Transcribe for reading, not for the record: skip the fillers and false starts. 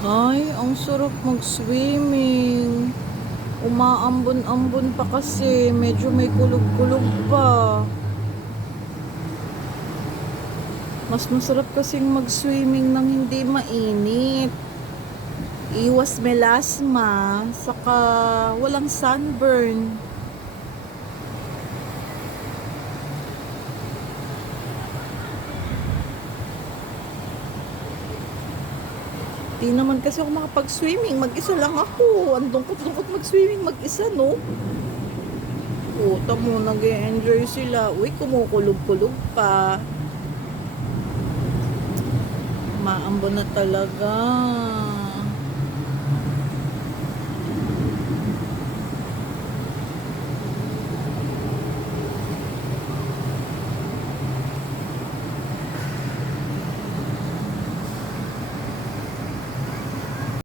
Ay, ang sarap mag-swimming. Umaambon-ambon pa kasi. Medyo may kulog-kulog pa. Mas masarap kasing mag-swimming nang hindi mainit. Iwas melasma. Saka walang sunburn. Di naman kasi ako makapag-swimming. Mag-isa lang ako. Ang lungkot-lungkot mag-swimming mag-isa, no? Puta mo, nag-e-enjoy sila. Uy, kumukulog-kulog pa. Maambo na talaga.